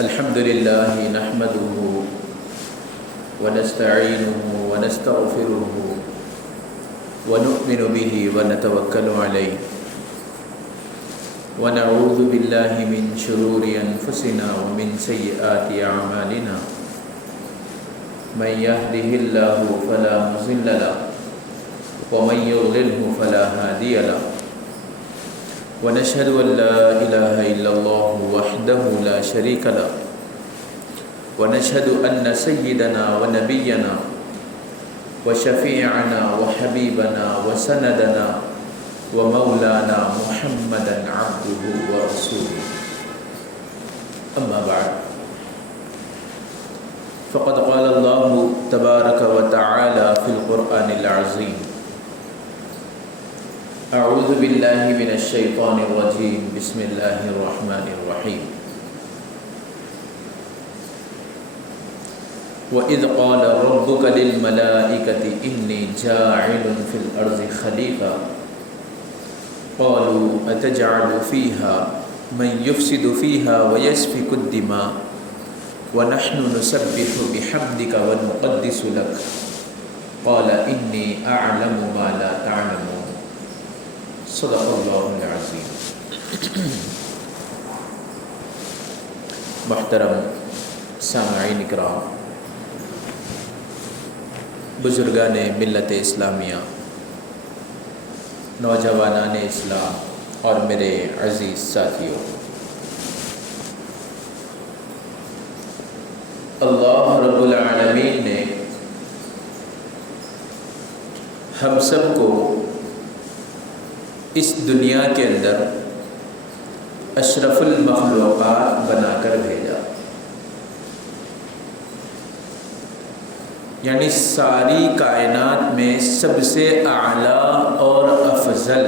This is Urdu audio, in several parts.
الحمد لله نحمده ونستعينه ونستغفره ونؤمن به ونتوكل عليه ونعوذ بالله من شرور أنفسنا ومن سيئات أعمالنا من يهده الله فلا مضل له ومن يضلله فلا هادي له ونشهد أن لا إله إلا الله وحده لا شريك له ونشهد أن سيدنا ونبينا وشفيعنا وحبيبنا وسندنا ومولانا محمدا عبده ورسوله أما بعد فقد قال الله تبارك وتعالى في القرآن العظيم أعوذ بالله من الشيطان الرجيم بسم الله الرحمن الرحيم وإذ قال ربك للملائكة إني جاعل في الأرض خليفة قالوا أتجعل فيها من يفسد فيها ويسفك الدماء ونحن نسبح بحمدك ونقدس لك قال إني أعلم ما لا تعلمون صدق اللہ العظیم۔ محترم سامعین اکرام، بزرگان ملت اسلامیہ، نوجوانان اسلام اور میرے عزیز ساتھیوں، اللہ رب العالمین نے ہم سب کو اس دنیا کے اندر اشرف المخلوقات بنا کر بھیجا، یعنی ساری کائنات میں سب سے اعلیٰ اور افضل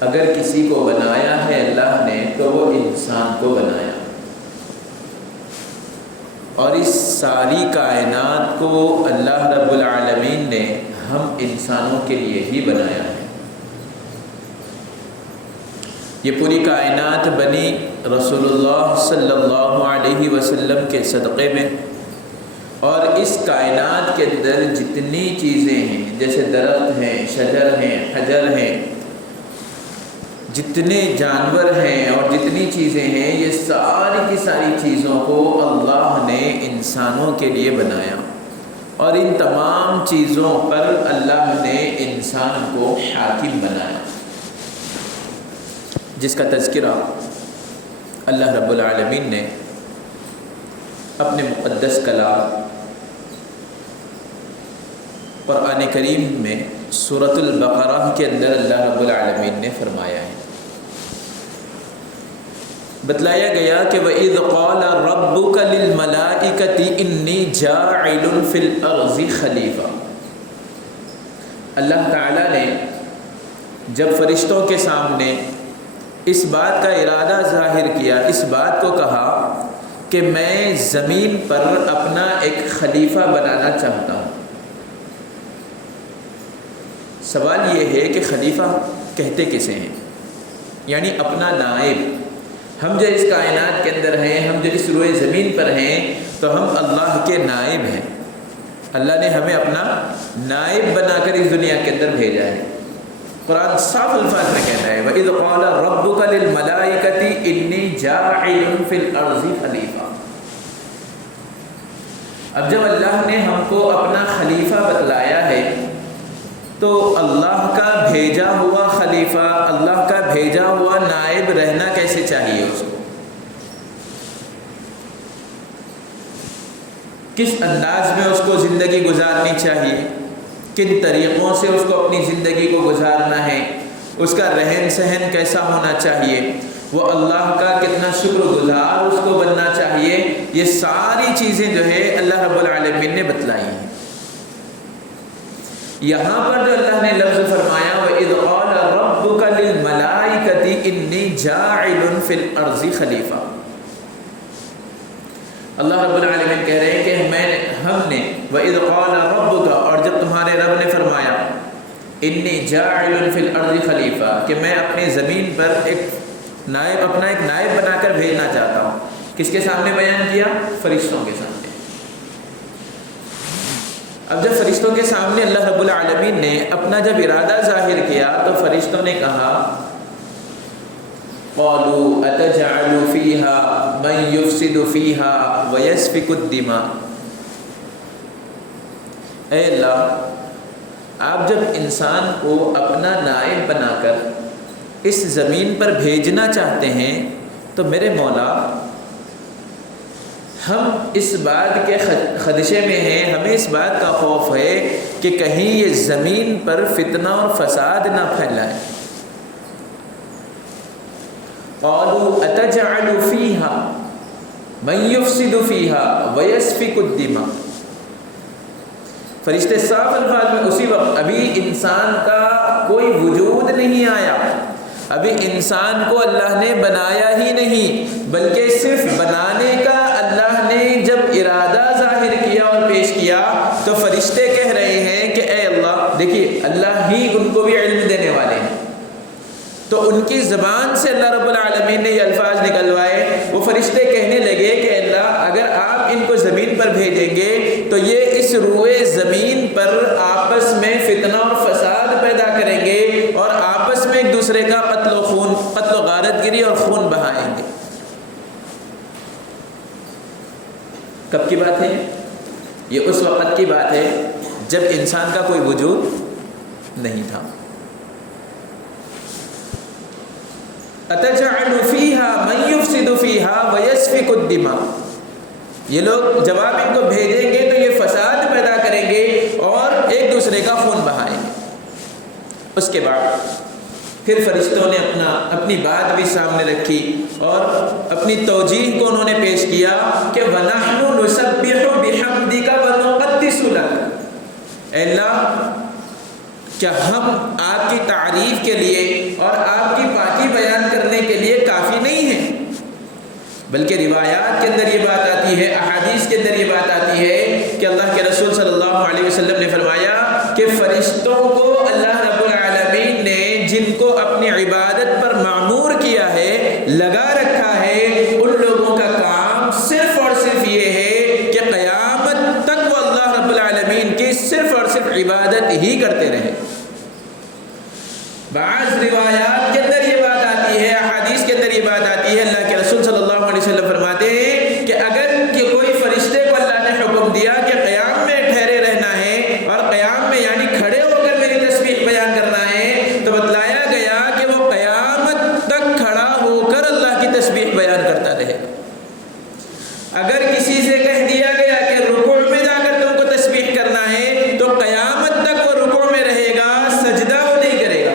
اگر کسی کو بنایا ہے اللہ نے تو وہ انسان کو بنایا، اور اس ساری کائنات کو اللہ رب العالمین نے ہم انسانوں کے لیے ہی بنایا ہے۔ یہ پوری کائنات بنی رسول اللہ صلی اللہ علیہ وسلم کے صدقے میں، اور اس کائنات کے اندر جتنی چیزیں ہیں جیسے درخت ہیں، شجر ہیں، حجر ہیں، جتنے جانور ہیں اور جتنی چیزیں ہیں، یہ ساری کی ساری چیزوں کو اللہ نے انسانوں کے لیے بنایا، اور ان تمام چیزوں پر اللہ نے انسان کو حاکم بنایا، جس کا تذکرہ اللہ رب العالمین نے اپنے مقدس کلام قرآن کریم میں سورۃ البقرہ کے اندر اللہ رب العالمین نے فرمایا ہے، بتلایا گیا کہ وَإِذْ قَالَ رَبُّكَ لِلْمَلَائِكَةِ إِنِّي جَاعِلٌ فِي الْأَرْضِ خَلِيفَةً۔ اللہ تعالیٰ نے جب فرشتوں کے سامنے اس بات کا ارادہ ظاہر کیا، اس بات کو کہا کہ میں زمین پر اپنا ایک خلیفہ بنانا چاہتا ہوں۔ سوال یہ ہے کہ خلیفہ کہتے کسے ہیں؟ یعنی اپنا نائب۔ ہم جو اس کائنات کے اندر ہیں، ہم جو اس روئے زمین پر ہیں، تو ہم اللہ کے نائب ہیں۔ اللہ نے ہمیں اپنا نائب بنا کر اس دنیا کے اندر بھیجا ہے۔ قرآن صاف الفاظ میں کہتا ہے وَإِذْ قَالَ رَبُّكَ لِلْمَلَائِكَةِ إِنِّي جَاعِلٌ فِي الْأَرْضِ خَلِيفَةً۔ اب جب اللہ نے ہم کو اپنا خلیفہ بتلایا ہے تو اللہ کا بھیجا ہوا خلیفہ، اللہ کا بھیجا ہوا نائب رہنا کیسے چاہیے؟ اس کو کس انداز میں اس کو زندگی گزارنی چاہیے، کن طریقوں سے اس کو اپنی زندگی کو گزارنا ہے، اس کا رہن سہن کیسا ہونا چاہیے، وہ اللہ کا کتنا شکر گزار اس کو بننا چاہیے، یہ ساری چیزیں جو ہے اللہ رب العالمین نے بتلائی ہیں۔ یہاں پر جو اللہ نے لفظ فرمایا وَإِذْ قَالَ رَبُّكَ لِلْمَلَائِكَةِ إِنِّي جَاعِلٌ فِي الْأَرْضِ خَلِيفَةً، اللہ رب العالمین کہہ رہے ہیں کہ ہم نے وَإِذْ قَالَ رَبُّكَ، اور جب تمہارے رب نے فرمایا انی جاعل فی الارض خلیفہ، کہ میں اپنی زمین پر ایک نائب بنا کر بھیجنا چاہتا ہوں، کس کے سامنے بیان کیا؟ فرشتوں کے سامنے۔ اب جب فرشتوں کے سامنے اللہ رب العالمین نے اپنا جب ارادہ ظاہر کیا تو فرشتوں نے کہا قالوا اتجعل فيها من يفسد فيها ويسفك الدماء، اے اللہ آپ جب انسان کو اپنا نائب بنا کر اس زمین پر بھیجنا چاہتے ہیں تو میرے مولا ہم اس بات کے خدشے میں ہیں، ہمیں اس بات کا خوف ہے کہ کہیں یہ زمین پر فتنہ اور فساد نہ پھیلائے۔ قالوا اتجعل فيها من يفسد فيها ويسفك الدماء، فرشتے صاف الفاظ میں اسی وقت ابھی انسان کا کوئی وجود نہیں آیا، ابھی انسان کو اللہ نے بنایا ہی نہیں، بلکہ صرف بنانے کا اللہ نے جب ارادہ ظاہر کیا اور پیش کیا تو فرشتے کہہ رہے ہیں کہ اے اللہ، دیکھیے اللہ ہی ان کو بھی علم دینے والے ہیں، تو ان کی زبان سے اللہ رب العالمین نے یہ الفاظ نکلوائے۔ وہ فرشتے کہنے لگے کہ اللہ اگر آپ ان کو زمین پر بھیجیں گے تو یہ اس روئے زمین پر آپس میں فتنہ اور فساد پیدا کریں گے اور آپس میں ایک دوسرے کا قتل و غارت گری اور خون بہائیں گے۔ کب کی بات ہے؟ یہ اس وقت کی بات ہے جب انسان کا کوئی وجود نہیں تھا۔ اتجعل فيها من يفسد فيها ويسفك الدماء، یہ لوگ جواب ان کو بھیجیں گے تو یہ فساد پیدا کریں گے اور ایک دوسرے کا خون بہائیں گے۔ اس کے بعد پھر فرشتوں نے اپنی بات بھی سامنے رکھی اور اپنی توجیہ کو انہوں نے پیش کیا کہ وَنَحْنُ نُسَبِّحُ بِحَمْدِكَ وَنُقَدِّسُ لَكَ، اے اللہ کیا ہم آپ کی تعریف کے لیے اور آپ کی پاکی بیان کرنے کے لیے کافی نہیں ہیں؟ بلکہ روایات کے اندر یہ بات آتی ہے، احادیث کے اندر یہ بات آتی ہے کہ اللہ کے رسول صلی اللہ علیہ وسلم نے فرمایا کہ فرشتوں کو اللہ رب العالمین نے جن کو اپنی عبادت پر معمور کیا ہے، لگا رکھا ہے، ان لوگوں کا کام صرف اور صرف یہ ہے کہ قیامت تک وہ اللہ رب العالمین کی صرف اور صرف عبادت ہی کرتے رہے۔ بعض روایات کے اندر یہ بات آتی ہے، احادیث کے اندر یہ بات آتی ہے، اللہ کے رسول صلی اللہ علیہ وسلم فرماتے ہیں کہ اگر کہ کوئی فرشتے کو اللہ نے حکم دیا کہ قیام میں ٹھہرے رہنا ہے اور قیام میں یعنی کھڑے ہو کر میری تسبیح بیان کرنا ہے، تو بتلایا گیا کہ وہ قیامت تک کھڑا ہو کر اللہ کی تسبیح بیان کرتا رہے۔ اگر کسی سے کہہ دیا گیا کہ رکوع میں جا کر تم کو تسبیح کرنا ہے تو قیامت تک وہ رکوع میں رہے گا، سجدہ وہ نہیں کرے گا،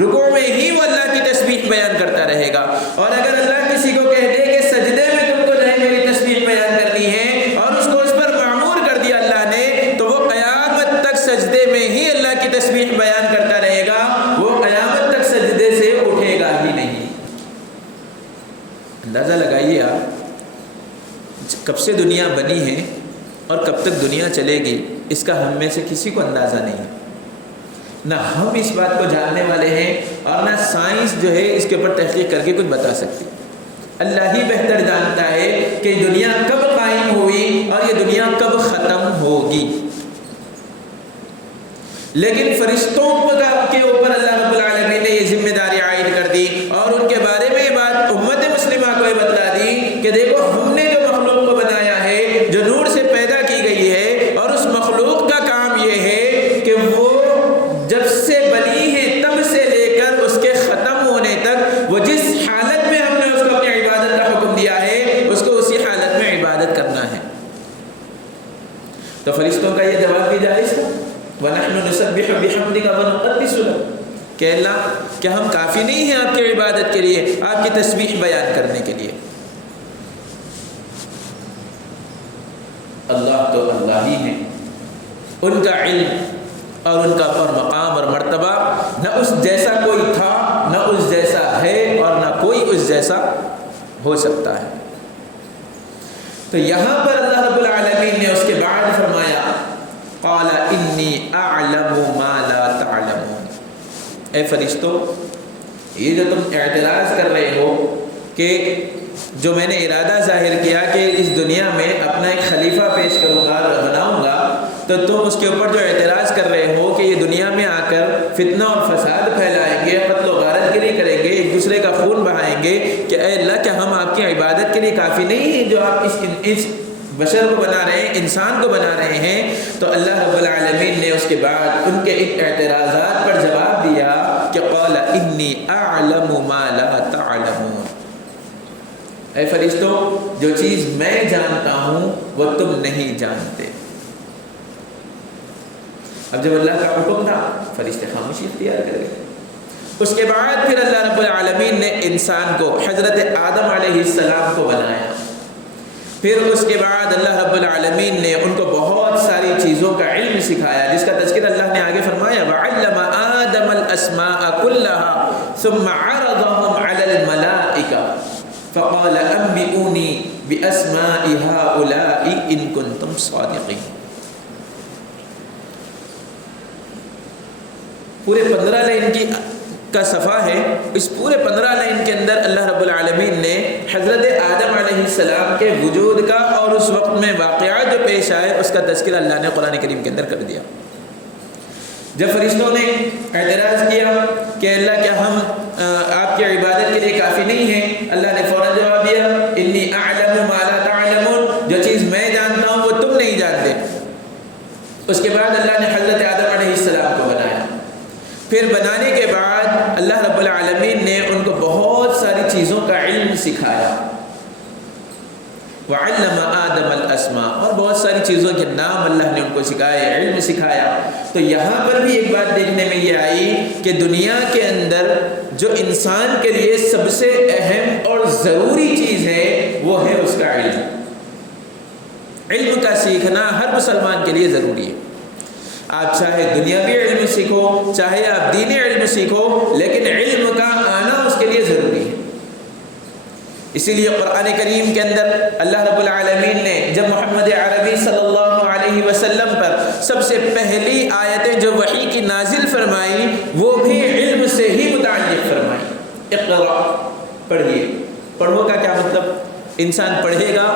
رکوع میں ہی وہ اللہ کی تسبیح بیان کرتا رہے گا۔ اور اگر اللہ کسی کو کہہ دے کہ سجدے میں تم کو نہیں میری تسبیح بیان کرنی ہے اور اس کو اس پر معمور کر دیا اللہ نے، تو وہ قیامت تک سجدے میں ہی اللہ کی تسبیح بیان کرتا رہے گا، وہ قیامت تک سجدے سے اٹھے گا ہی نہیں۔ اندازہ لگائیے آپ کب سے دنیا بنی ہے اور کب تک دنیا چلے گی، اس کا ہم میں سے کسی کو اندازہ نہیں، نہ ہم اس بات کو جاننے والے ہیں اور نہ سائنس جو ہے اس کے اوپر تحقیق کر کے کچھ بتا سکتی۔ اللہ ہی بہتر جانتا ہے کہ دنیا کب قائم ہوئی اور یہ دنیا کب ختم ہوگی، لیکن فرشتوں کے اوپر اللہ رب العالمین نے یہ ذمہ داری عائد کر دی اور ان کے بارے میں یہ بات امت مسلمہ کو یہ بتلا دی کہ دیکھو ہم نے جو مخلوق کو بنایا ہے، جو نور سے پیدا کی گئی ہے، اور اس مخلوق کا کام یہ ہے کہ وہ جب سے بنی ہے تب سے لے کر اس کے ختم ہونے تک وہ جس حالت میں ہم نے اس کو اپنی عبادت کا حکم دیا ہے اس کو اسی حالت میں عبادت کرنا ہے۔ تو فرشتوں کا یہ جواب بھی جائز تھا، وَنَحْنُ نُسَبِّحُ بِحَمْدِكَ وَنُقَدِّسُ لَكَ، کہ اللہ کیا ہم کافی نہیں ہیں آپ کی عبادت کے لیے، آپ کی تسبیح بیان کرنے کے لیے؟ اللہ تو اللہ ہی ہیں، ان کا علم اور ان کا پر مقام اور مرتبہ نہ اس جیسا کوئی تھا، نہ اس جیسا ہے اور نہ کوئی اس جیسا ہو سکتا ہے۔ تو یہاں پر اللہ رب العالمین نے اس کے بعد فرمایا قال انی اعلم ما لا تعلمون، اے فرشتوں یہ جو تم اعتراض کر رہے ہو کہ جو میں نے ارادہ ظاہر کیا کہ اس دنیا میں اپنا ایک خلیفہ پیش کروں گا اور بناؤں گا، تو تم اس کے اوپر جو اعتراض کر رہے ہو کہ یہ دنیا میں آ کر فتنہ اور فساد پھیلائیں گے، قتل و غارت گری کریں گے، ایک دوسرے کا خون بہائیں گے، کہ اے اللہ کیا ہم آپ کی عبادت کے لیے کافی نہیں ہیں جو آپ اس بشر کو بنا رہے ہیں، انسان کو بنا رہے ہیں؟ تو اللہ رب العالمین نے اس کے بعد ان کے ان اعتراضات پر جواب دیا کہ قال انی اعلم ما لا تعلمون، اے فرشتوں جو چیز میں جانتا ہوں وہ تم نہیں جانتے۔ اب جب اللہ کا حکم تھا فرشتے خاموشی اختیار کر گئے۔ اس کے بعد پھر اللہ رب العالمین نے انسان کو، حضرت آدم علیہ السلام کو بنایا۔ پھر اس کے بعد اللہ رب العالمین نے ان کو بہت ساری چیزوں کا علم سکھایا، جس کا تذکر اللہ نے آگے فرمایا وَعَلَّمَ آدَمَ الْأَسْمَاءَ كُلَّهَا ثُمَّ عَرَضَهُمْ عَلَى الْمَلَائِكَةِ فَقَالَ أَنبِئُونِي بِأَسْمَاءِ هَؤُلَاءِ إِن كُنتُمْ صَادِقِينَ۔ پورے 15 لائن کا صفحہ ہے، اس پورے 15 لائن کے اندر اللہ رب العالمین نے حضرت آدم علیہ السلام کے وجود کا اور اس وقت میں واقعات جو پیش آئے اس کا تذکرہ اللہ نے قرآن کریم کے اندر کر دیا۔ جب فرشتوں نے اعتراض کیا کہ اللہ کیا ہم آپ کی عبادت کے لیے کافی نہیں ہیں، اللہ نے فوراً جواب دیا انی اعلم ما لا تعلمون، جو چیز میں جانتا ہوں وہ تم نہیں جانتے۔ اس کے بعد اللہ نے حضرت آدم علیہ السلام کو بنایا۔ پھر بنانے کے بعد اللہ رب العالمین نے ان کو بہت ساری چیزوں کا علم سکھایا، وَعَلَّمَ آدَمَ الْأَسْمَاءَ، اور بہت ساری چیزوں کے نام اللہ نے ان کو سکھائے، علم سکھایا۔ تو یہاں پر بھی ایک بات دیکھنے میں یہ آئی کہ دنیا کے اندر جو انسان کے لیے سب سے اہم اور ضروری چیز ہے وہ ہے اس کا علم۔ علم کا سیکھنا ہر مسلمان کے لیے ضروری ہے۔ آپ چاہے دنیاوی علم سیکھو، چاہے آپ دینی علم سیکھو، لیکن علم کا آنا اس کے لیے ضروری ہے۔ اسی لیے قرآن کریم کے اندر اللہ رب العالمین نے جب محمد عربی صلی اللہ علیہ وسلم پر سب سے پہلی آیتیں جو وحی کی نازل فرمائی وہ بھی علم سے ہی متعلق فرمائی۔ اقرأ، پڑھیے۔ پڑھو کا کیا مطلب؟ انسان پڑھے گا،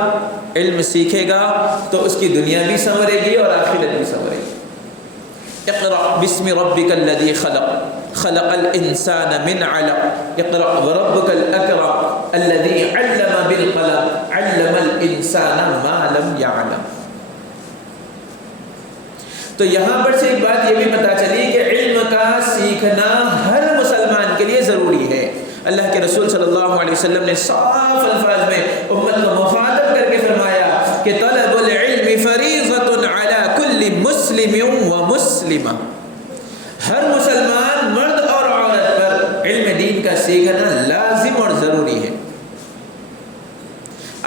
علم سیکھے گا تو اس کی دنیا بھی سنورے گی اور آخرت بھی سنورے گی۔ اقرأ بسم ربک الذی خلق خلق الانسان من علق اقرأ وربک الاکرم الذی علم بالقلم علم الانسان ما لم یعلم۔ تو یہاں پر سے ایک بات یہ بھی پتہ چلی کہ علم کا سیکھنا ہر مسلمان کے لیے ضروری ہے۔ اللہ کے رسول صلی اللہ علیہ وسلم نے صاف الفاظ میں امت کو مخاطب کر کے فرمایا کہ طلب العلم فریضۃ علی کل مسلم و مسلمہ، ہر مسلمان مرد اور عورت پر علم دین کا سیکھنا لازم اور ضروری ہے۔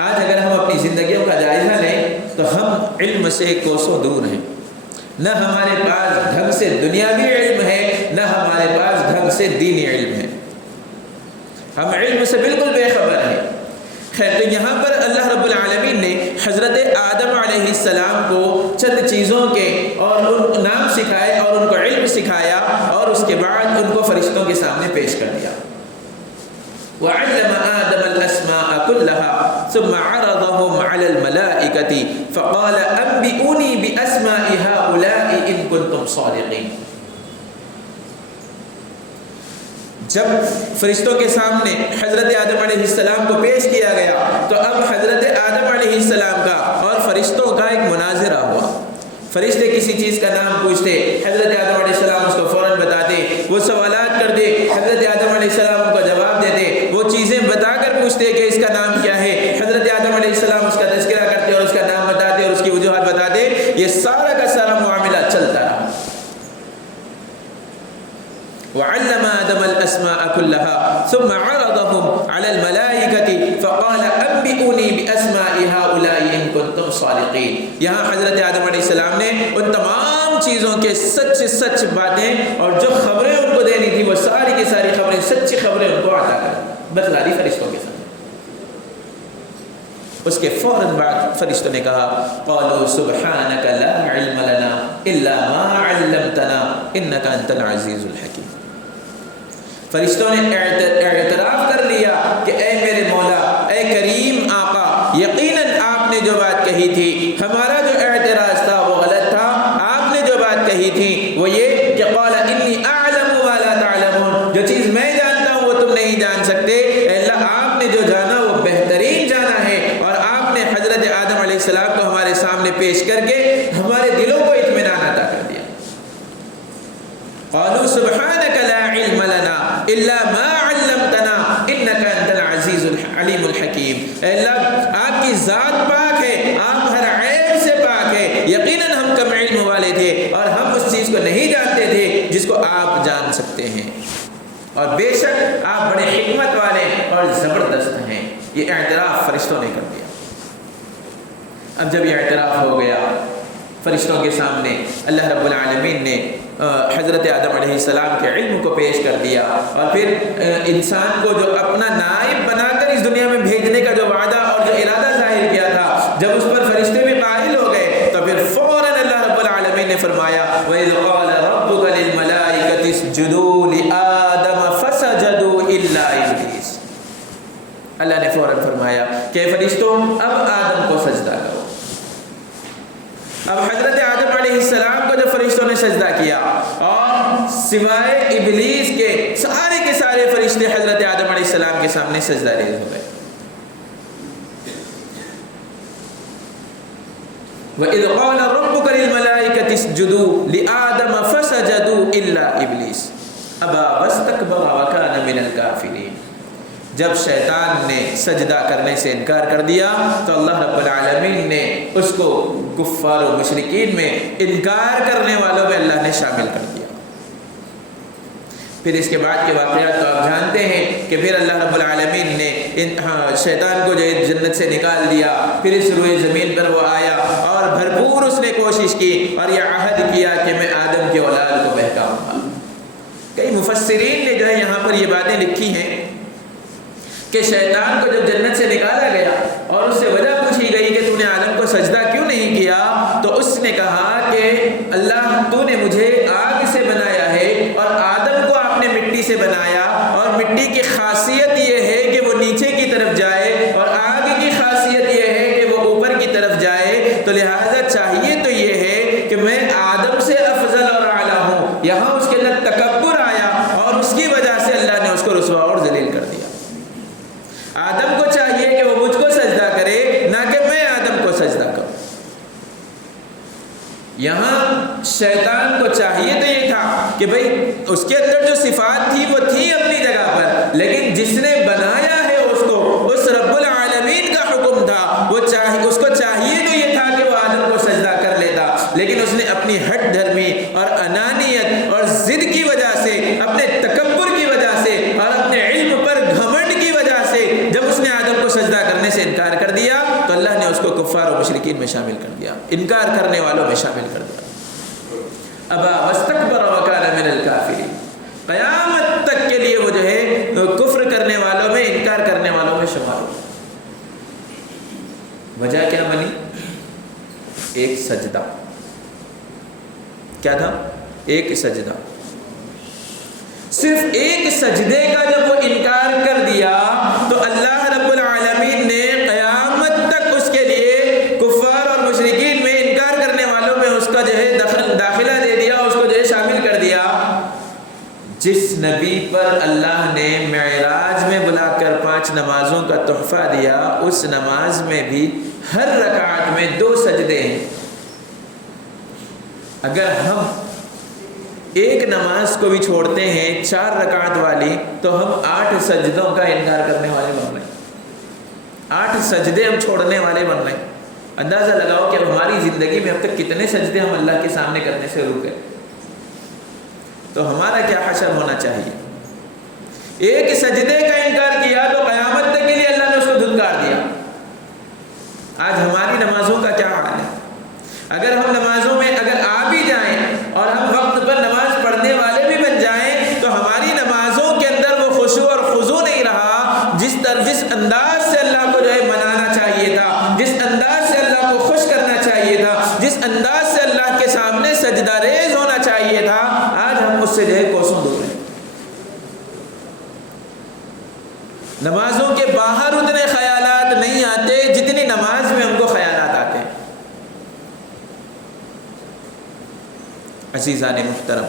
آج اگر ہم اپنی زندگیوں کا جائزہ لیں تو ہم علم سے کوسوں دور ہیں، نہ ہمارے پاس ڈھنگ سے دنیاوی علم ہے، نہ ہمارے پاس ڈھنگ سے دینی علم ہے، ہم علم سے بالکل بے خبر ہیں۔ خیر، تو یہاں پر اللہ رب العالمین نے حضرت آدم علیہ السلام کو چند چیزوں کے اور ان نام سکھائے اور ان کو علم سکھایا، اور اس کے بعد ان کو فرشتوں کے سامنے پیش کر دیا۔ وَعَلَّمَ آدَمَ الْأَسْمَاءَ كُلَّهَا ثُمَّ عَرَضَهُمْ عَلَى الْمَلَائِكَةِ فَقَالَ أَنبِئُونِي بِأَسْمَاءِ هَؤُلَاءِ إِن كُنتُمْ صَادِقِينَ۔ جب فرشتوں کے سامنے حضرت آدم علیہ السلام کو پیش کیا گیا تو اب حضرت آدم علیہ السلام کا اور فرشتوں کا ایک مناظرہ ہوا۔ فرشتے کسی چیز کا نام پوچھتے، حضرت آدم علیہ السلام اس کو فوراً بتاتے، وہ سوالات کرتے، حضرت آدم علیہ السلام ان کو جواب دیتے، وہ چیزیں بتا کر پوچھتے کہ اس کا نام کیا ہے، حضرت آدم علیہ السلام اس کا تذکرہ کرتے اور اس کا نام بتاتے اور اس کی وجوہات بتاتے۔ یہ سارا کا سارا معاملہ چلتا رہا۔ وعلم آدم الأسماء كلها ثم عرضهم على الملائكة فقال أنبئوني بأسماء هؤلاء إن كنتم صادقين۔ یہاں حضرت آدم علیہ السلام نے ان تمام چیزوں کے سچ باتیں اور جو خبریں ان کو دینی تھی وہ ساری کی ساری خبریں، سچی خبریں ان کو عطا کر بتلا دی فرشتوں کے سامنے۔ اس کے فوراً بعد فرشتوں نے کہا قالوا سبحانك لا علم لنا الا ما علمتنا انك انت العزیز الحکیم۔ فرشتوں نے اعتراف کر لیا کہ اے میرے مولا، اے کریم کہی تھی، ہمارا جو اعتراض تھا وہ غلط تھا، آپ نے جو بات کہی تھی وہ یہ کہ قال انی اعلم ما لا تعلمون، جو چیز میں جانتا ہوں وہ تم نہیں جان سکتے، اے اللہ آپ نے جو جانا وہ بہترین جانا ہے، اور آپ نے حضرت آدم علیہ السلام کو ہمارے سامنے پیش کر کے ہمارے دلوں کو اطمینان عطا کر دیا۔ قالوا سبحانك لا علم لنا الا ما علمتنا انك انت العزیز العلیم الحکیم، اے اللہ آپ کی ذات پاک ہے، آپ ہر عیب سے پاک ہے، یقیناً ہم کم علم والے تھے اور ہم اس چیز کو نہیں جانتے تھے جس کو آپ جان سکتے ہیں، اور بے شک آپ بڑے حکمت والے اور زبردست ہیں۔ یہ اعتراف فرشتوں نے کر دیا۔ اب جب یہ اعتراف ہو گیا فرشتوں کے سامنے، اللہ رب العالمین نے حضرت آدم علیہ السلام کے علم کو پیش کر دیا، اور پھر انسان کو جو اپنا نائب بنا کر اس دنیا میں بھیجنے کا جو وعدہ اور جو ارادہ ظاہر کیا تھا، جب اس پر فرشتے بھی قائل ہو گئے تو پھر فوراً اللہ رب العالمین نے فرمایا وَإِذْ قَالَ رَبُّكَ لِلْمَلَائِكَةِ اسْجُدُوا لِآدَمَ فَسَجَدُوا إِلَّا إِبْلِيسَ، اللہ نے فوراً فرمایا کہ فرشتوں اب آدم کو سجدہ کرو۔ اب حضرت آدم علیہ السلام کو جو فرشتوں نے سجدہ کیا، اور سوائے ابلیس کے سارے فرشتے حضرت آدم علیہ السلام کے سامنے سجدہ ریز ہو گئے۔ وَإِذْ قَالَ رَبُّكَ لِلْمَلَائِكَةِ اسْجُدُوا لِآدَمَ فَسَجَدُوا إِلَّا إِبْلِيسَ أَبَى وَاسْتَكْبَرَ وَكَانَ مِنَ الْكَافِرِينَ۔ جب شیطان نے سجدہ کرنے سے انکار کر دیا تو اللہ رب العالمین نے اس کو کفار و مشرکین میں انکار کرنے والوں میں اللہ نے شامل کر دیا۔ پھر اس کے بعد کے واقعات تو آپ جانتے ہیں کہ پھر اللہ رب العالمین نے شیطان کو جو جنت سے نکال دیا، پھر اس روئے زمین پر وہ آیا اور بھرپور اس نے کوشش کی اور یہ عہد کیا کہ میں آدم کی اولاد کو بہکاؤں گا۔ کئی مفسرین نے جو ہے یہاں پر یہ باتیں لکھی ہیں کہ شیطان کو جب جنت سے نکالا گیا اور اس سے وجہ پوچھی گئی کہ تم نے آدم کو سجدہ کیوں نہیں کیا، تو اس نے کہا کہ اللہ تو نے مجھے آگ سے بنایا ہے اور آدم کو آپ نے مٹی سے بنایا، اور مٹی کی خاصیت یہ ہے کہ وہ نیچے کی طرف جائے اور آگ کی خاصیت یہ ہے کہ وہ اوپر کی طرف جائے، تو لہٰذا چاہیے تو یہ ہے کہ میں آدم سے افضل اور اعلیٰ ہوں۔ یہاں اس کے اندر تکبر آیا اور اس کی وجہ سے اللہ نے اس کو رسوا اور ذلیل کر دیا۔ آدم کو چاہیے کہ وہ مجھ کو سجدہ کرے، نہ کہ میں آدم کو سجدہ کروں۔ یہاں شیطان کو چاہیے تو یہ تھا کہ بھئی اس کے اندر جو صفات تھی وہ تھی اپنی جگہ پر، لیکن جس نے بنایا ہے اس کو، اس رب العالمین کا حکم تھا، اس کو چاہیے تو یہ تھا کہ وہ آدم کو سجدہ کر لیتا، لیکن اس نے اپنی ہٹ دھرمی اور انانیت اور ضد کی وجہ سے، اپنے تکبر کی وجہ سے اور اپنے علم پر گھمنڈ کی وجہ سے جب اس نے آدم کو سجدہ کرنے سے انکار کر دیا تو اللہ نے اس کو کفار و مشرکین میں شامل کر دیا، انکار کرنے والوں میں شامل کر دیا۔ ابا واستکبر وکان من الکافرین، قیامت تک کے لیے وہ جو ہے کفر کرنے والوں میں، انکار کرنے والوں میں شمار ہو۔ وجہ کیا بنی؟ ایک سجدہ۔ کیا تھا؟ ایک سجدہ۔ صرف ایک سجدے کا جب وہ انکار کر دیا تو اللہ رب العالمین نے قیامت تک اس کے لیے کفار اور مشرکین میں، انکار کرنے والوں میں اس کا جو ہے داخلہ دے دیا، اس کو جو ہے شامل کر دیا۔ جس نبی پر اللہ نے معراج میں بلا کر 5 نمازوں کا تحفہ دیا، اس نماز میں بھی ہر رکعت میں 2 سجدے ہیں۔ اگر ہم ایک نماز کو بھی چھوڑتے ہیں 4 رکعت والی تو ہم 8 سجدوں کا انکار کرنے والے بن رہے ہیں، 8 سجدے ہم چھوڑنے والے بن رہے ہیں۔ اندازہ لگاؤ کہ ہماری زندگی میں اب تک کتنے سجدے ہم اللہ کے سامنے کرنے سے رک گئے، تو ہمارا کیا حشر ہونا چاہیے۔ ایک سجدے کا انکار کیا تو قیامت تک کے لیے اللہ نے اس کو دھتکار دیا۔ آج ہماری نمازوں کا کیا حال ہے؟ اگر ہم نمازوں میں اگر آ بھی جائیں اور ہم وقت پر نماز پڑھنے والے بھی بن جائیں تو ہماری نمازوں کے اندر وہ خشوع اور خضوع نہیں رہا، جس انداز سے اللہ کو جو ہے منانا چاہیے تھا، جس انداز سے اللہ کو خوش کرنا چاہیے تھا، جس انداز سے اللہ کے سامنے سجدہ ریز ہونا چاہیے تھا، آج ہم اس سے جو ہے کوسوں دور ہیں۔ نمازوں کے باہر اتنے خیالات نہیں آتے جتنی نماز میں ہم کو خیالات آتے ہیں۔ عزیزان محترم،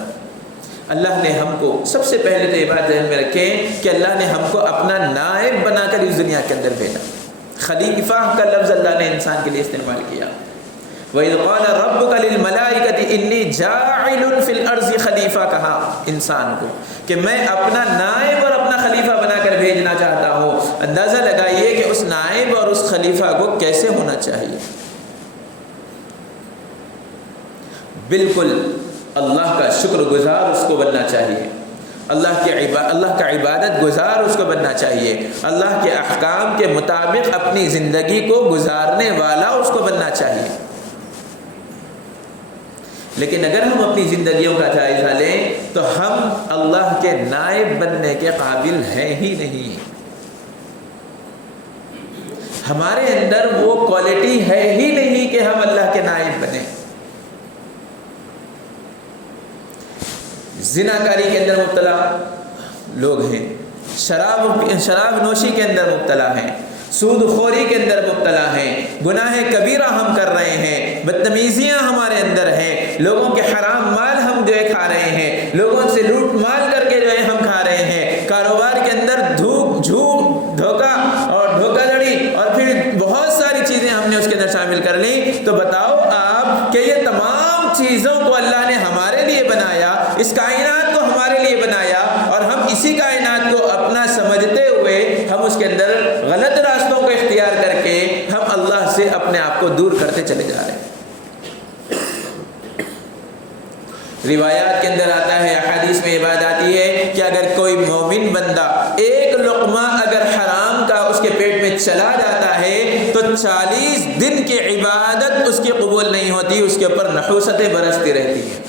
اللہ نے ہم کو سب سے پہلے تو یہ بات ذہن میں رکھیں کہ اللہ نے ہم کو اپنا نائب بنا کر اس دنیا کے اندر بھیجا۔ خلیفہ کا لفظ اللہ نے انسان کے لیے استعمال کیا۔ وَإِذْ قَالَ رَبُّكَ لِلْمَلَائِكَةِ إِنِّي جَاعِلٌ فِي الْأَرْضِ خلیفہ، کہا انسان کو کہ میں اپنا نائب اور اپنا خلیفہ بنا کر بھیجنا چاہتا ہوں۔ اندازہ لگائیے کہ اس نائب اور اس خلیفہ کو کیسے ہونا چاہیے۔ بالکل اللہ کا شکر گزار اس کو بننا چاہیے، اللہ کا عبادت گزار اس کو بننا چاہیے، اللہ کے احکام کے مطابق اپنی زندگی کو گزارنے والا اس کو بننا چاہیے۔ لیکن اگر ہم اپنی زندگیوں کا جائزہ لیں تو ہم اللہ کے نائب بننے کے قابل ہیں ہی نہیں۔ ہمارے اندر وہ کوالٹی ہے ہی نہیں کہ ہم اللہ کے نائب بنیں۔ زناکاری کے اندر مبتلا لوگ ہیں، شراب نوشی کے اندر مبتلا ہیں، سود خوری کے اندر مبتلا ہیں، گناہ کبیرہ ہم کر رہے ہیں، بدتمیزیاں ہمارے اندر ہیں، لوگوں کے حرام مال ہم جو ہے کھا رہے ہیں، لوگوں سے لوٹ مال کر کے جو ہے ہم کھا رہے ہیں، کاروبار کے اندر جھوٹ دھوکہ اور دھوکہ دھڑی اور پھر بہت ساری چیزیں ہم نے اس کے اندر شامل کر لیں۔ تو بتاؤ آپ کہ یہ تمام چیزوں کو اللہ نے ہمارے لیے بنایا، اس کائنات کو ہمارے لیے بنایا، اور ہم اسی کائنات کو اپنا سمجھتے ہوئے ہم اس کے اندر غلط راستوں کو اختیار کر کے ہم اللہ سے اپنے آپ کو دور کرتے چلے جا رہے ہیں۔ روایات کے اندر آتا ہے، احادیث میں یہ بات آتی ہے کہ اگر کوئی مومن بندہ ایک لقمہ اگر حرام کا اس کے پیٹ میں چلا جاتا ہے تو 40 دن کی عبادت اس کی قبول نہیں ہوتی، اس کے اوپر نحوستیں برستی رہتی ہیں۔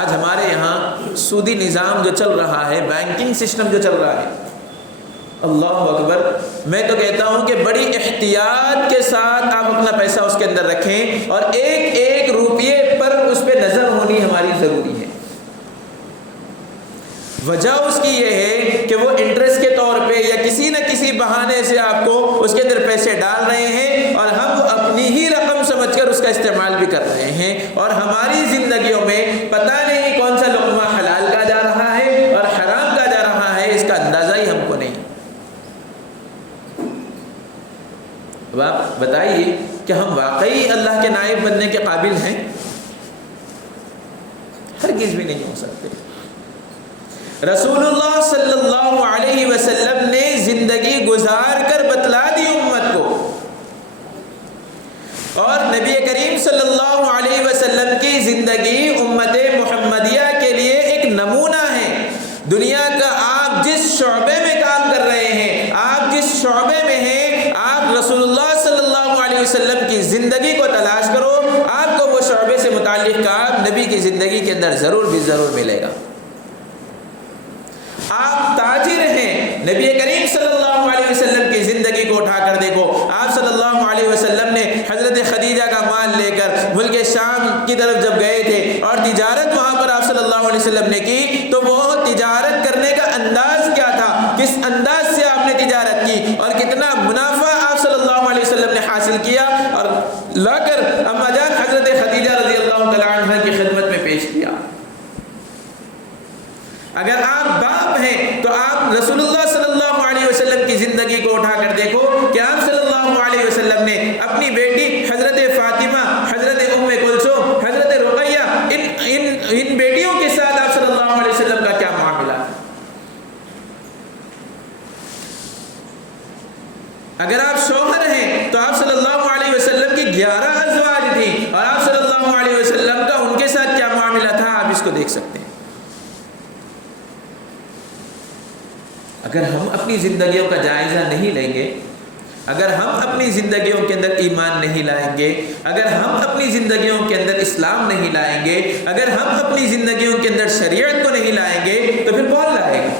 آج ہمارے یہاں سودی نظام جو چل رہا ہے، بینکنگ سسٹم جو چل رہا ہے، اللہ اکبر، میں تو کہتا ہوں کہ بڑی احتیاط کے ساتھ آپ اپنا پیسہ اس کے اندر رکھیں، اور ایک ایک روپیے پر اس پہ نظر ہونی ہماری ضروری ہے۔ وجہ اس کی یہ ہے کہ وہ انٹرسٹ کے طور پہ یا کسی نہ کسی بہانے سے آپ کو اس کے اندر پیسے ڈال رہے ہیں، اور ہم اپنی ہی رقم سمجھ کر اس کا استعمال بھی کر رہے ہیں، اور ہماری زندگیوں میں پتہ نہیں کون سا لقمہ حلال کا جا رہا ہے اور حرام کا جا رہا ہے، اس کا اندازہ ہی ہم کو نہیں۔ اب آپ بتائیے کہ ہم واقعی اللہ کے نائب بننے کے قابل ہیں؟ ہرگز بھی نہیں ہو سکتے۔ رسول اللہ صلی اللہ علیہ وسلم نے زندگی گزار کر بتلا دی امت کو، اور نبی کریم صلی اللہ علیہ وسلم کی زندگی امت محمدیہ کے لیے ایک نمونہ ہے۔ دنیا کا آپ جس شعبے میں کام کر رہے ہیں، آپ جس شعبے میں ہیں، آپ رسول اللہ صلی اللہ علیہ وسلم کی زندگی کو تلاش کرو، آپ کو وہ شعبے سے متعلق کام نبی کی زندگی کے اندر ضرور ملے گا۔ آپ تاجر ہیں، نبی کریم صلی اللہ علیہ وسلم کی زندگی کو اٹھا کر دیکھو، آپ صلی اللہ علیہ وسلم نے حضرت خدیجہ کا مال لے کر ملک شام کی طرف جب گئے تھے اور تجارت وہاں پر آپ صلی اللہ علیہ وسلم نے کی، تو وہ تجارت کرنے کا انداز کیا تھا، کس انداز سے آپ نے تجارت کی، اور کتنا منافع آپ صلی اللہ علیہ وسلم نے حاصل کیا، اور لا کر اما جان حضرت خدیجہ رضی اللہ تعالی عنہ کی خدمت میں پیش کیا۔ اگر آپ باپ ہیں تو آپ رسول اللہ صلی اللہ علیہ وسلم کی زندگی کو اٹھا کر دیکھو کہ آپ صلی اللہ علیہ وسلم نے اپنی بیٹی حضرت فاطمہ، حضرت ام کلثوم، حضرت رقیہ، ان بیٹیوں کے ساتھ آپ صلی اللہ علیہ وسلم کا کیا معاملہ ہے۔ اگر آپ شوہر ہیں تو آپ صلی اللہ علیہ وسلم کی 11 ازواج تھیں، اور آپ صلی اللہ علیہ وسلم کا ان کے ساتھ کیا معاملہ تھا، آپ اس کو دیکھ سکتے ہیں۔ اگر ہم اپنی زندگیوں کا جائزہ نہیں لیں گے، اگر ہم اپنی زندگیوں کے اندر ایمان نہیں لائیں گے، اگر ہم اپنی زندگیوں کے اندر اسلام نہیں لائیں گے، اگر ہم اپنی زندگیوں کے اندر شریعت کو نہیں لائیں گے، تو پھر کون لائے گا؟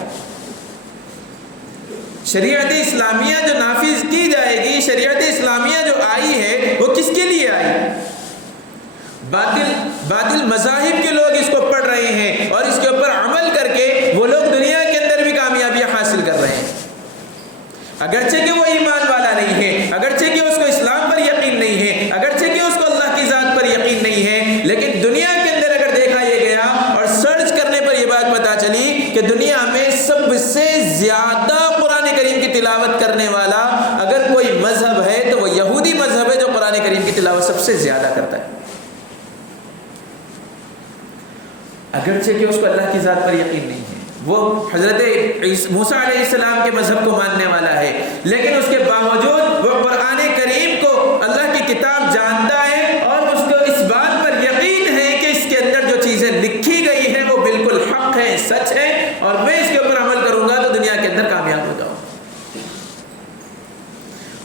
شریعت اسلامیہ جو نافذ کی جائے گی، شریعت اسلامیہ جو آئی ہے، وہ کس کے لیے آئی؟ باطل مذاہب کے لوگ اس کو پڑھ رہے ہیں اور اس کے اوپر عمل کر کے وہ لوگ دنیا کے اندر بھی کامیابیاں حاصل کر رہے ہیں، اگرچہ کہ وہ ایمان والا نہیں ہے، اگرچہ کہ اس کو اسلام پر یقین نہیں ہے، اگرچہ کہ اس کو اللہ کی ذات پر زیادہ قرآن کریم کی تلاوت کرنے والا اگر کوئی مذہب ہے تو وہ یہودی مذہب ہے جو قرآن کریم کی تلاوت سب سے زیادہ کرتا ہے، اگرچہ کہ اس کو اللہ کی ذات پر یقین نہیں ہے، وہ حضرت موسیٰ علیہ السلام کے مذہب کو ماننے والا ہے، لیکن اس کے باوجود وہ قرآن کریم کو اللہ کی کتاب جانتا ہے اور اس کو اس بات پر یقین ہے کہ اس کے اندر جو چیزیں لکھی گئی ہیں وہ بالکل حق ہیں، سچ ہے، اور میں اس کے اوپر عمل کروں گا تو دنیا کے اندر کامیاب ہو جاؤں۔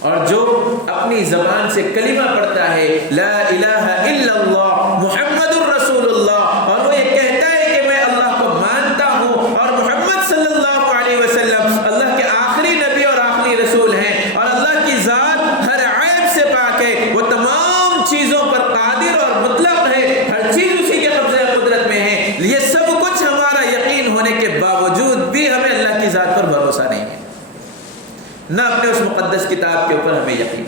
اور جو اپنی زبان سے کلمہ پڑھتا ہے لا الہ الا اللہ محمد الرسول اللہ، اور وہ یہ کہتا ہے کہ میں اللہ کو مانتا ہوں اور محمد صلی اللہ علیہ وسلم اللہ کے آخری نبی اور آخری رسول ہیں، اور اللہ کی ذات ہر عیب سے پاک ہے، وہ تمام چیزوں پر قادر اور مطلق ہے، ہر چیز اسی کے قبضے قدرت میں ہے، یہ سب کچھ ہمارا یقین ہونے کے باوجود بھی ہمیں اللہ کی ذات پر بھروسہ نہیں ہے، نہ اپنے اس مقدس کتاب کے اوپر ہمیں یقین۔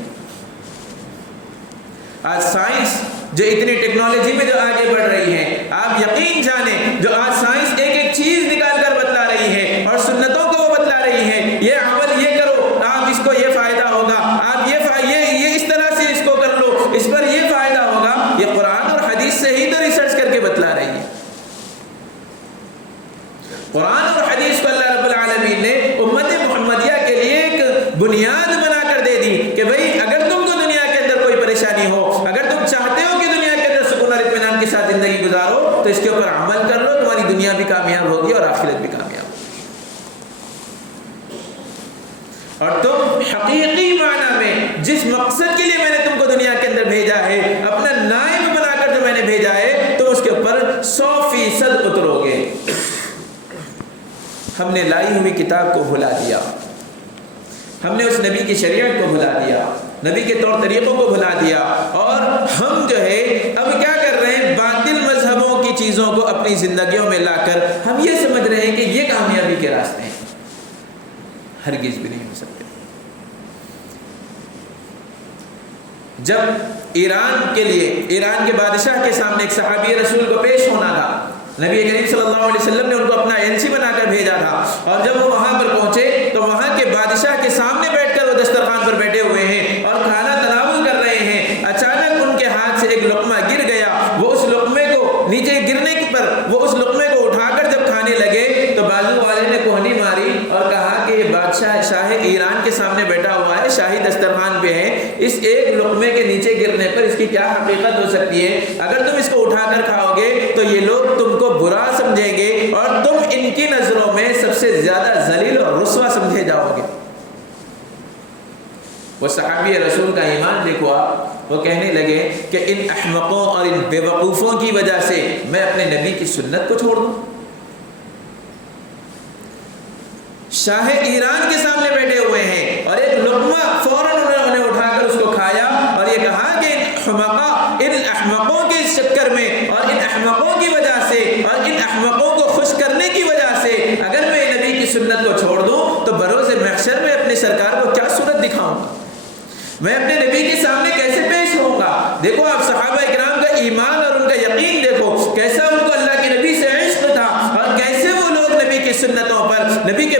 آج سائنس جو اتنی ٹیکنالوجی میں جو آگے بڑھ رہی ہے، آپ یقین جانیں جو آج سائنس ایک ایک چیز نکال کر بتلا رہی ہے اور سنتوں کو وہ بتلا رہی ہے، یہ عمل یہ کرو آپ اس کو یہ فائدہ ہوگا، آپ یہ اس طرح سے اس کو کر لو اس پر یہ فائدہ ہوگا، یہ قرآن اور حدیث سے ہی تو ریسرچ کر کے بتلا رہی ہے۔ قرآن اور حدیث کو اللہ رب العالمین نے امت محمدیہ کے لیے ایک بنیاد بنا کر دے دی کہ بھئی اگر تم کو دنیا کے اندر کوئی پریشانی ہو، اگر تم چاہتے ہو کہ دنیا کے اندر سکون اور اطمینان کے ساتھ زندگی گزارو تو اس کے اوپر عمل کر لو، تمہاری دنیا بھی کامیاب ہوگی اور آخرت بھی کامیاب ہوگی، اور تم حقیقی معنی میں جس مقصد کے لیے میں نے تم کو دنیا کے اندر بھیجا ہے، اپنا نائب بنا کر جو میں نے بھیجا ہے، تو اس کے اوپر 100% اترو گے۔ ہم نے لائی ہوئی کتاب کو بھلا دیا، ہم نے اس نبی کی شریعت کو بھلا دیا، نبی کے طور طریقوں کو بھلا دیا، اور ہم جو ہے اب کیا کر رہے ہیں، باطل مذہبوں کی چیزوں کو اپنی زندگیوں میں لا کر ہم یہ سمجھ رہے ہیں کہ یہ کامیابی کے راستے ہیں، ہرگز بھی نہیں ہو سکتے۔ جب ایران کے بادشاہ کے سامنے ایک صحابی رسول کو پیش ہونا تھا، نبی کریم صلی اللہ علیہ وسلم نے ان کو اپنا ایجنسی بنا کر بھیجا تھا، اور جب وہ وہاں پر پہنچے تو وہاں کے بادشاہ کے سامنے بیٹھ کر وہ دسترخوان پر بیٹھے ہوئے ہیں اور کھانا تناول کر رہے ہیں، اچانک ان کے ہاتھ سے ایک لقمہ گر گیا، وہ اس لقمے کو نیچے گرنے پر وہ اس لقمے کو اٹھا کر جب کھانے لگے تو بازو والے نے کوہنی ماری اور کہا کہ یہ بادشاہ شاہ ایران کے سامنے بیٹھا ہوا ہے، شاہی دسترخوان پہ ہے، اس ایک لقمے کے نیچے گرنے پر اس کی کیا حقیقت ہو سکتی ہے، اگر تم اس کو اٹھا کر کھاؤ گے تو یہ لوگ تم کو برا سمجھیں گے اور تم ان کی نظروں میں سب سے زیادہ ذلیل اور رسوا سمجھے جاؤ گے۔ وہ صحابی رسول کا ایمان دیکھو آپ، وہ کہنے لگے کہ ان احمقوں اور ان بے وقوفوں کی وجہ سے میں اپنے نبی کی سنت کو چھوڑ دوں؟ شاہ ایران کے سامنے بیٹھے ہوئے ہیں اور ایک لقمہ فوراً انہوں نے اٹھا کر اس کو کھایا اور یہ کہا کہ ان احمقوں کے چکر میں اور ان احمقوں کی وجہ سے اور ان احمقوں کو خوش کرنے کی وجہ سے اگر میں نبی کی سنت کو چھوڑ دوں تو بروز محشر میں اپنے سرکار کو کیا صورت دکھاؤں گا، میں اپنے نبی کے سامنے کیسے پیش ہوں گا۔ دیکھو آپ صحابہ اکرام کا ایمان اور ان کا یقین دیکھو، کیسا ان کو اللہ کے نبی سے عشق تھا اور کیسے وہ لوگ نبی کی سنتوں پر، نبی کے